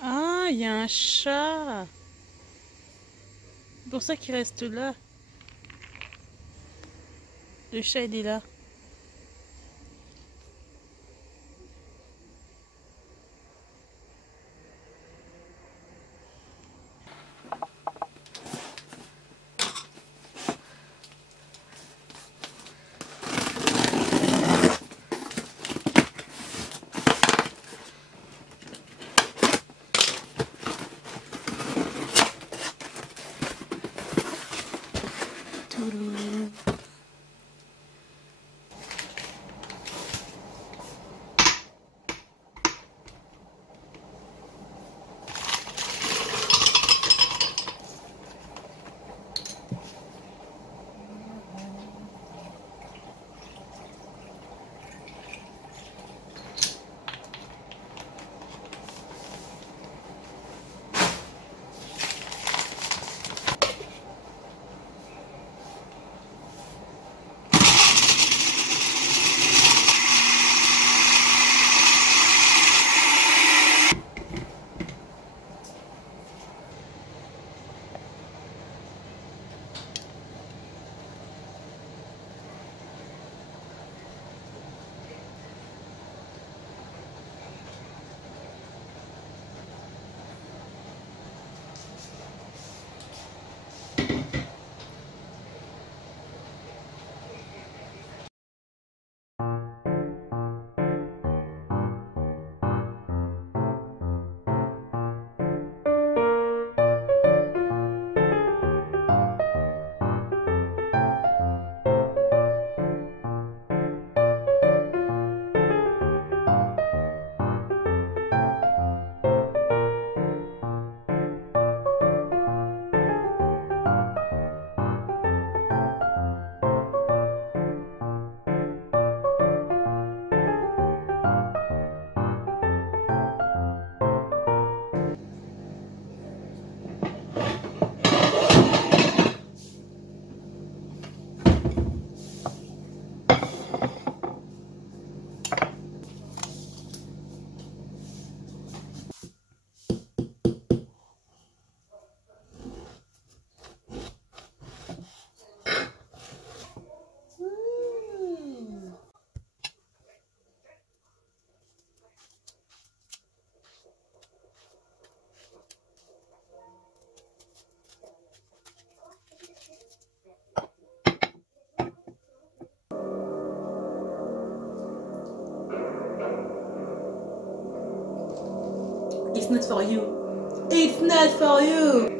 Ah, il y a un chat. C'est pour ça qu'il reste là. Le chat, il est là. Toulou. It's not for you. It's not for you.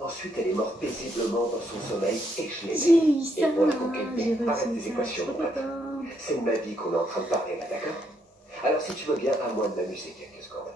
Ensuite, elle est morte paisiblement dans son sommeil et je l'ai J'ai aimée. eu ça, Et pour la conquérir, j'ai arrête reçu tes ça, équations, trop mon pote. content. C'est de ma vie qu'on est en train de parler là, d'accord? Alors si tu veux bien, à moi de m'amuser quelques secondes.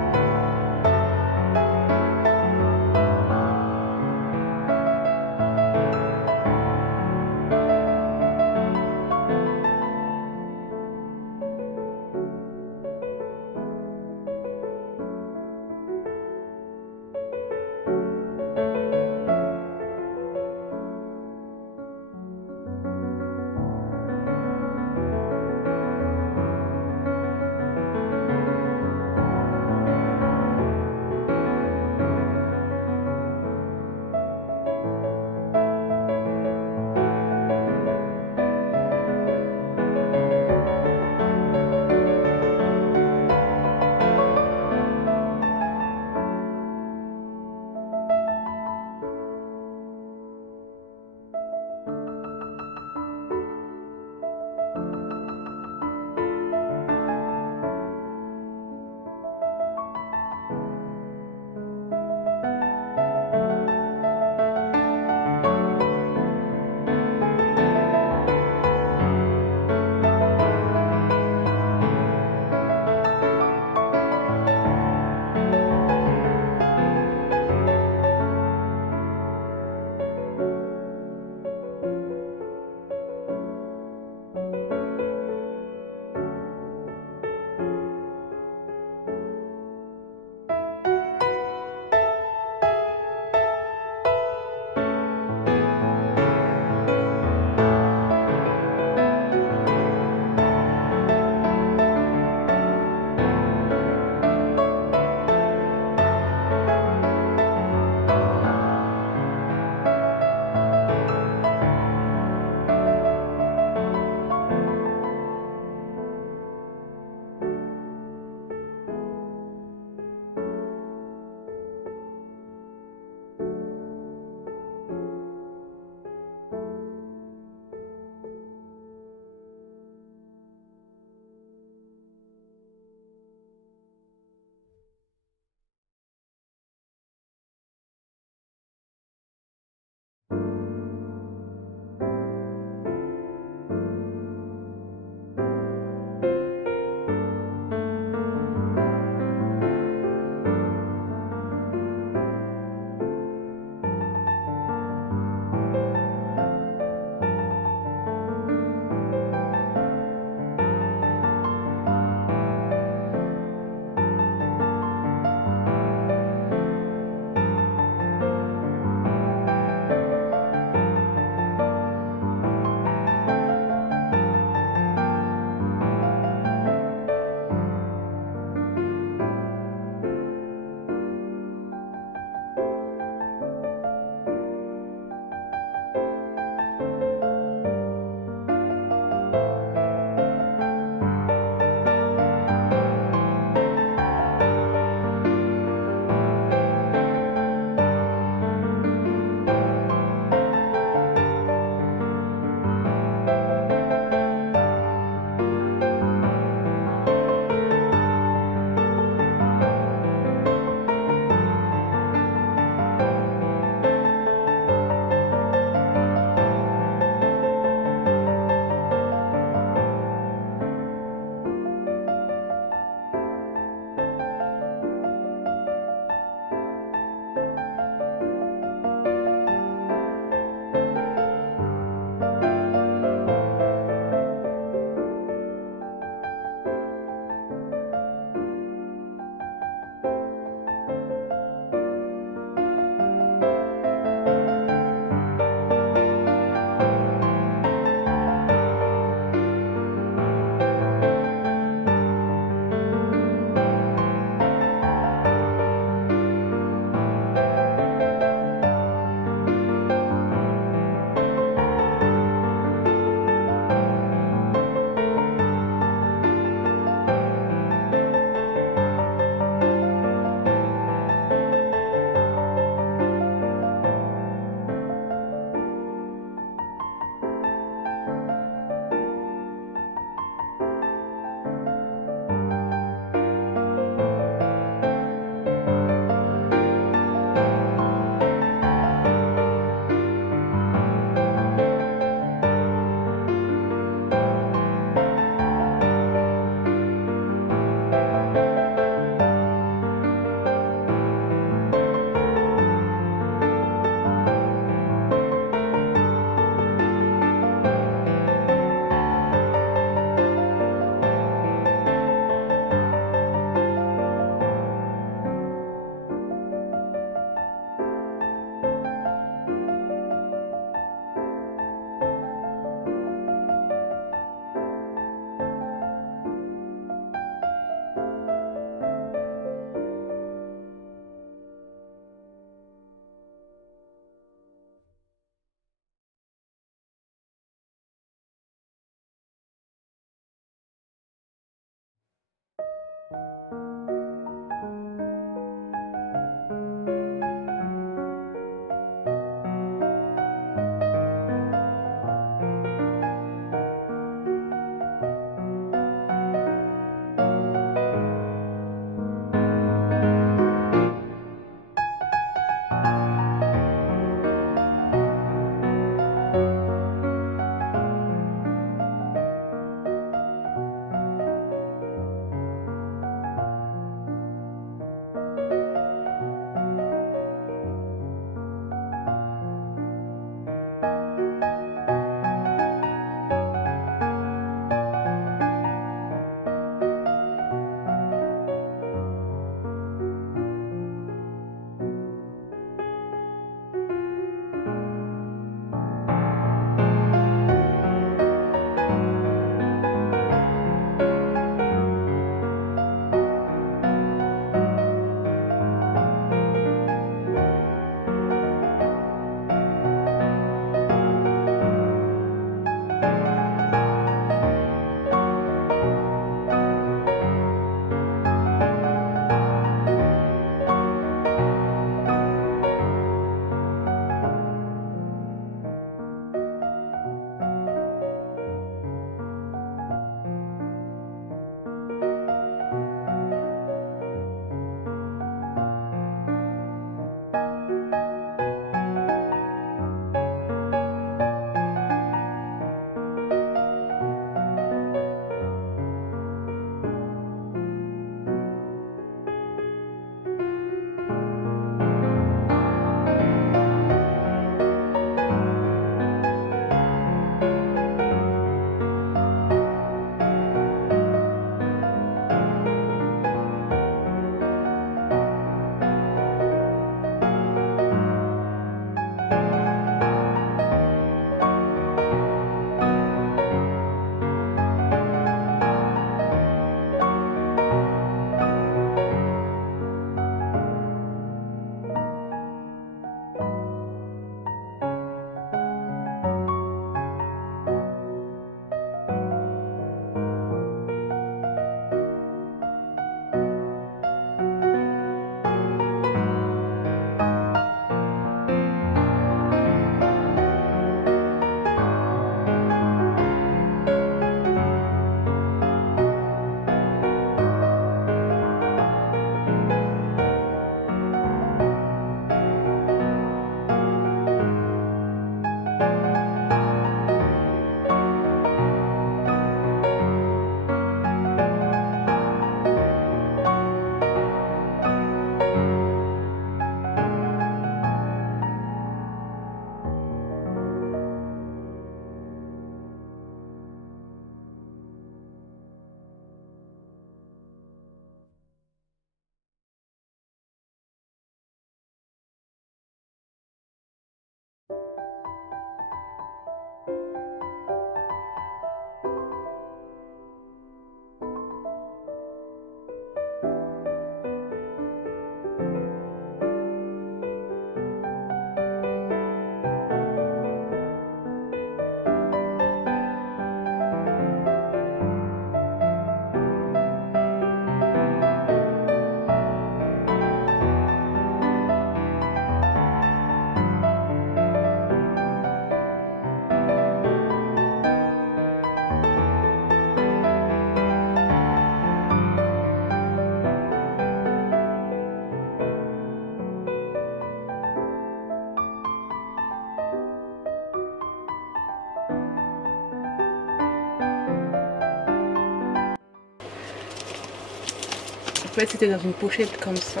En fait, c'était dans une pochette comme ça,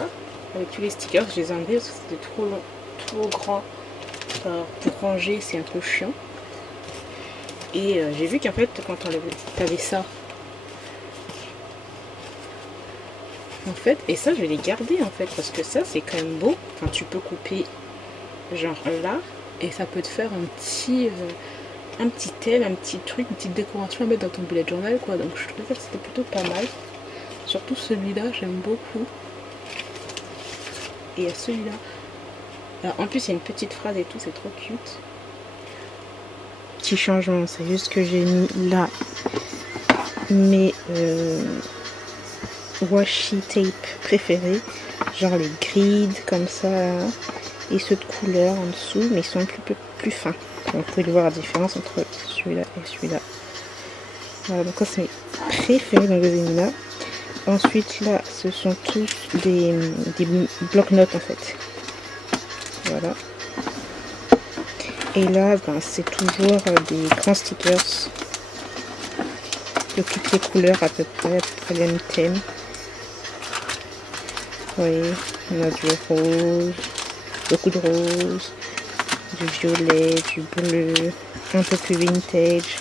avec tous les stickers. Je les ai enlevés parce que c'était trop long, trop grand. Pour ranger, c'est un peu chiant. Et j'ai vu qu'en fait, quand t'avais ça, en fait, et ça, je vais les garder en fait, parce que ça, c'est quand même beau. Enfin, tu peux couper genre là, et ça peut te faire un petit thème, un petit truc, une petite décoration à mettre dans ton bullet journal, quoi. Donc, je trouvais que c'était plutôt pas mal. Surtout celui-là, j'aime beaucoup. Et à celui-là, en plus, il y a une petite phrase et tout, c'est trop cute. Petit changement, c'est juste que j'ai mis là mes washi tape préférés, genre les grids comme ça, et ceux de couleur en dessous, mais ils sont un peu plus fins. Donc vous pouvez voir la différence entre celui-là et celui-là. Voilà, donc ça c'est mes préférés, donc je les ai mis là. Ensuite là, ce sont tous des bloc-notes en fait. Voilà. Et là, ben, c'est toujours des grands stickers de toutes les couleurs à peu près le même thème. Vous voyez, on a du rose, beaucoup de rose, du violet, du bleu, un peu plus vintage,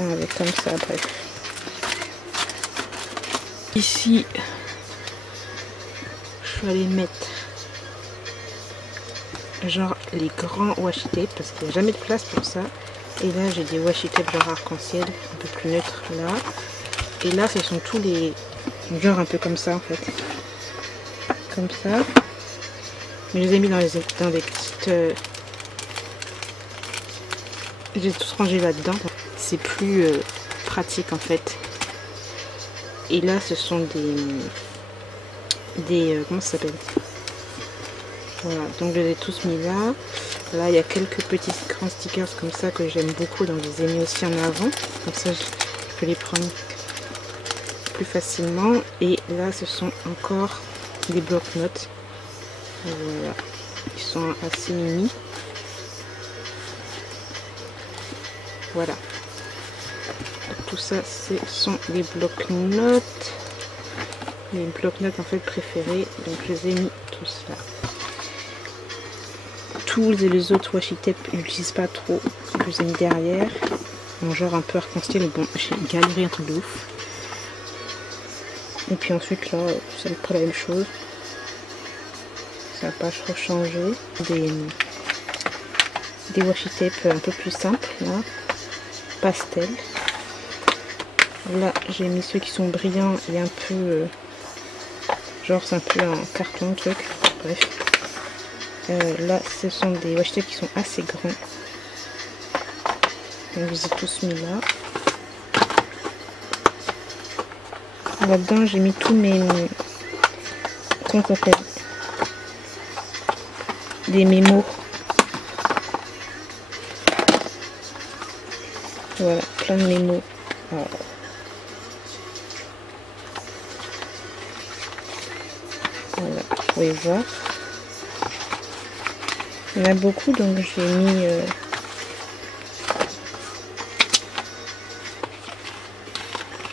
avec comme ça, bref. Ici, je vais aller mettre genre les grands washi tape parce qu'il n'y a jamais de place pour ça. Et là j'ai des washi tape genre arc-en-ciel un peu plus neutre là. Et là ce sont tous les genre un peu comme ça en fait. Comme ça. Mais je les ai mis dans des petites... J'ai tous rangé là-dedans. C'est plus pratique en fait. Et là ce sont des comment ça s'appelle? Voilà, donc je les ai tous mis là. Là, il y a quelques petits grands stickers comme ça que j'aime beaucoup, donc je les ai mis aussi en avant. Comme ça, je peux les prendre plus facilement. Et là, ce sont encore des blocs-notes. Voilà, ils sont assez mini. Voilà. Donc, tout ça, ce sont les blocs-notes. Les blocs-notes en fait préférés. Donc, je les ai mis tous là. Tous les autres washi tape j'utilise pas trop, je les ai mis derrière, en genre un peu arc-en-ciel, bon j'ai galéré un truc de ouf. Et puis ensuite là c'est à peu près la même chose, ça n'a pas trop changé. Des washi tape un peu plus simples là, pastel. Là j'ai mis ceux qui sont brillants et un peu genre c'est un peu un carton truc, bref. Là ce sont des washi tape qui sont assez grands, donc je les ai tous mis là. Là dedans j'ai mis tous mes, comment ça s'appelle, des mémos, voilà, plein de mémos. Voilà, vous pouvez voir. Il y en a beaucoup, donc j'ai mis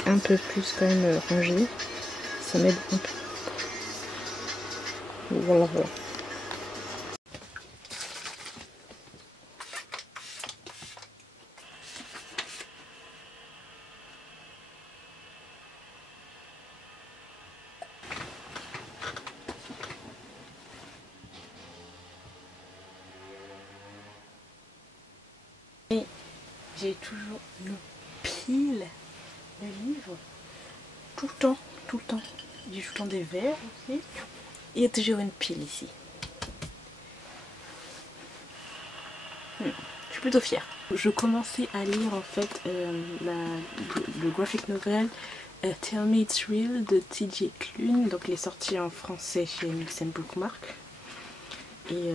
un peu plus quand même rangé. Ça m'aide un peu. Voilà, voilà. Et j'ai toujours une pile de livres, tout le temps, tout le temps. J'ai tout le temps des verres aussi. Il y a toujours une pile ici. Je suis plutôt fière. Je commençais à lire en fait le graphic novel Tell Me It's Real de TJ Klune. Donc il est sorti en français chez Nielsen Bookmark. Et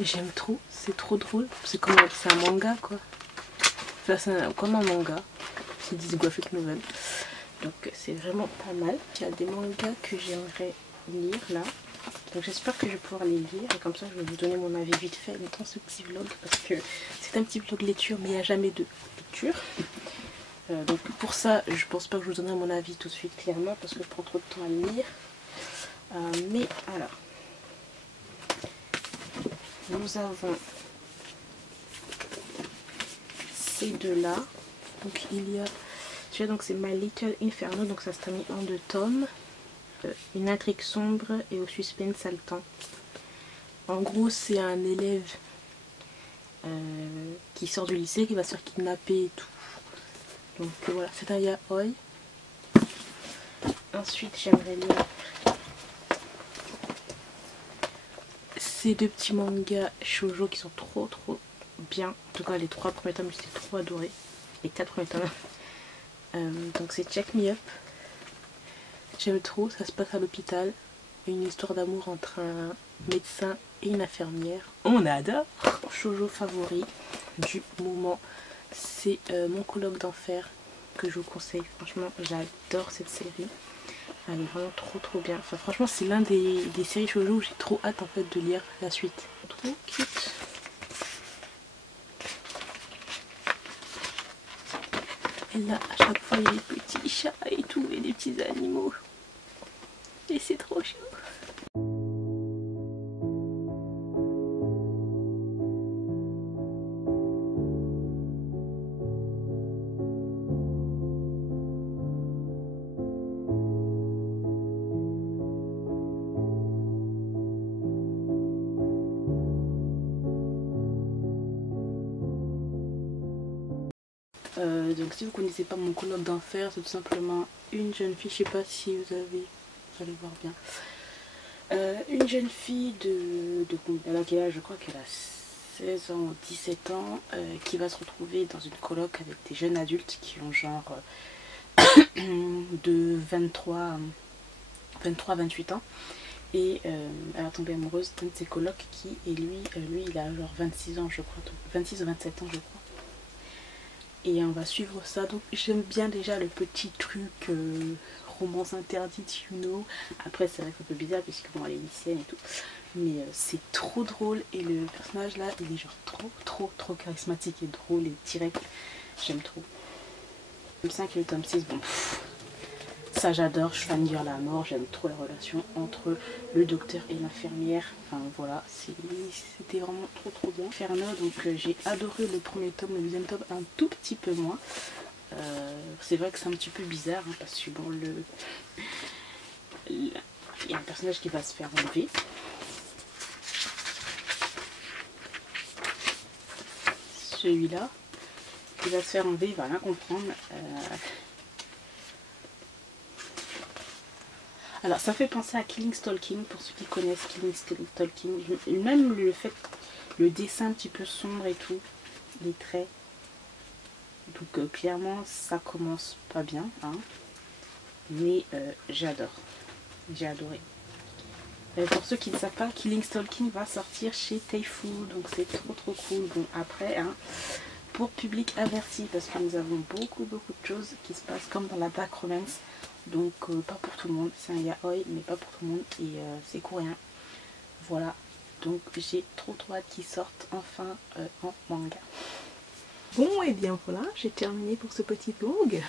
j'aime trop, c'est trop drôle. C'est un manga quoi. Enfin c'est comme un manga. C'est des graphic novel. Donc c'est vraiment pas mal. Il y a des mangas que j'aimerais lire là. Donc j'espère que je vais pouvoir les lire et comme ça je vais vous donner mon avis vite fait dans ce petit vlog parce que c'est un petit vlog lecture mais il n'y a jamais de lecture. Donc pour ça je pense pas que je vous donnerai mon avis tout de suite clairement parce que je prends trop de temps à le lire. Mais alors nous avons ces deux là. Donc il y a celui-là, donc c'est My Little Inferno, donc ça se termine en 2 tomes. Une intrigue sombre et au suspense haletant. En gros c'est un élève qui sort du lycée, qui va se faire kidnapper et tout. Donc voilà, c'est un yaoi. Ensuite j'aimerais lire ces 2 petits mangas shoujo qui sont trop bien. En tout cas les 3 premiers tomes j'étais trop adorée. Les 4 premiers tomes. Donc c'est Check Me Up. J'aime trop, ça se passe à l'hôpital. Une histoire d'amour entre un médecin et une infirmière. On adore. Shoujo favori du moment, c'est Mon Colloque d'Enfer, que je vous conseille. Franchement, j'adore cette série. Elle est vraiment trop bien. Enfin, franchement, c'est l'un des séries shoujo où j'ai trop hâte en fait de lire la suite. Trop cute. Et là, à chaque fois, il y a des petits chats et tout, et des petits animaux. Et c'est trop chou. Donc si vous connaissez pas Mon Colloque d'Enfer, c'est tout simplement une jeune fille, je sais pas si vous allez voir bien, une jeune fille elle a quel âge, je crois qu'elle a 16 ans ou 17 ans, qui va se retrouver dans une coloc avec des jeunes adultes qui ont genre de 23-28 ans. Et elle va tomber amoureuse d'un de ses colocs qui, et lui il a genre 26 ans je crois, 26 ou 27 ans je crois. Et on va suivre ça, donc j'aime bien déjà le petit truc romance interdite, you know. Après c'est vrai que c'est un peu bizarre puisque bon elle est lycéenne et tout, mais c'est trop drôle et le personnage là il est genre trop charismatique et drôle et direct, j'aime trop. Le 5 et le tome 6, bon ça j'adore, je suis fan d'Hurler à mort, j'aime trop la relation entre le docteur et l'infirmière, enfin voilà, c'était vraiment trop bien. Inferno, donc j'ai adoré le premier tome, le deuxième tome un tout petit peu moins. C'est vrai que c'est un petit peu bizarre, hein, parce que bon, il y a un personnage qui va se faire enlever. Celui-là, qui va se faire enlever, il va rien comprendre. Alors ça fait penser à Killing Stalking, pour ceux qui connaissent Killing Stalking. Même le dessin un petit peu sombre et tout, les traits. Donc clairement ça commence pas bien, hein. Mais j'adore, j'ai adoré. Pour ceux qui ne savent pas, Killing Stalking va sortir chez Taifu, donc c'est trop cool. Bon après, hein, pour public averti, parce que nous avons beaucoup de choses qui se passent comme dans la Black Romance. Donc pas pour tout le monde, c'est un yaoi mais pas pour tout le monde et c'est coréen. Voilà, donc j'ai trop hâte qu'ils sortent enfin en manga. Bon et bien voilà, j'ai terminé pour ce petit vlog.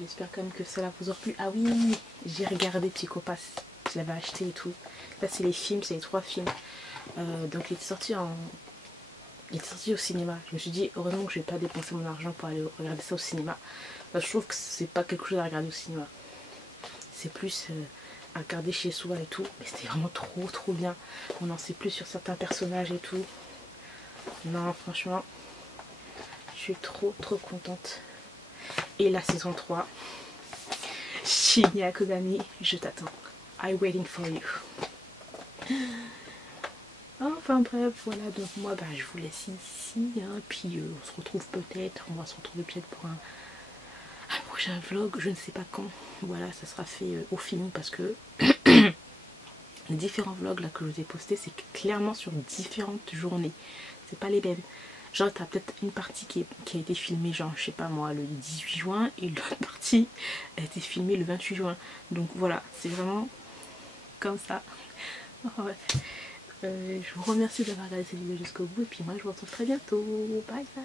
J'espère quand même que cela vous aura plu. Ah oui, j'ai regardé Psycho-Pass, je l'avais acheté et tout. Là c'est les films, c'est les 3 films. Donc il était sorti au cinéma. Je me suis dit heureusement que je vais pas dépenser mon argent pour aller regarder ça au cinéma. Parce que je trouve que c'est pas quelque chose à regarder au cinéma. C'est plus à regarder chez soi et tout. Mais c'était vraiment trop bien. On en sait plus sur certains personnages et tout. Non franchement, je suis trop contente. Et la saison 3, Shinya Kodami, je t'attends. I'm waiting for you. Enfin bref, voilà, donc moi je vous laisse ici, hein, puis on se retrouve peut-être, on va se retrouver peut-être pour un prochain vlog, je ne sais pas quand. Voilà, ça sera fait au feeling parce que les différents vlogs là que je vous ai postés, c'est clairement sur différentes journées, c'est pas les mêmes. Genre t'as peut-être une partie qui a été filmée genre je sais pas moi le 18 juin et l'autre partie a été filmée le 28 juin. Donc voilà, c'est vraiment comme ça. Ouais. Je vous remercie d'avoir regardé cette vidéo jusqu'au bout et puis moi je vous retrouve très bientôt. Bye bye.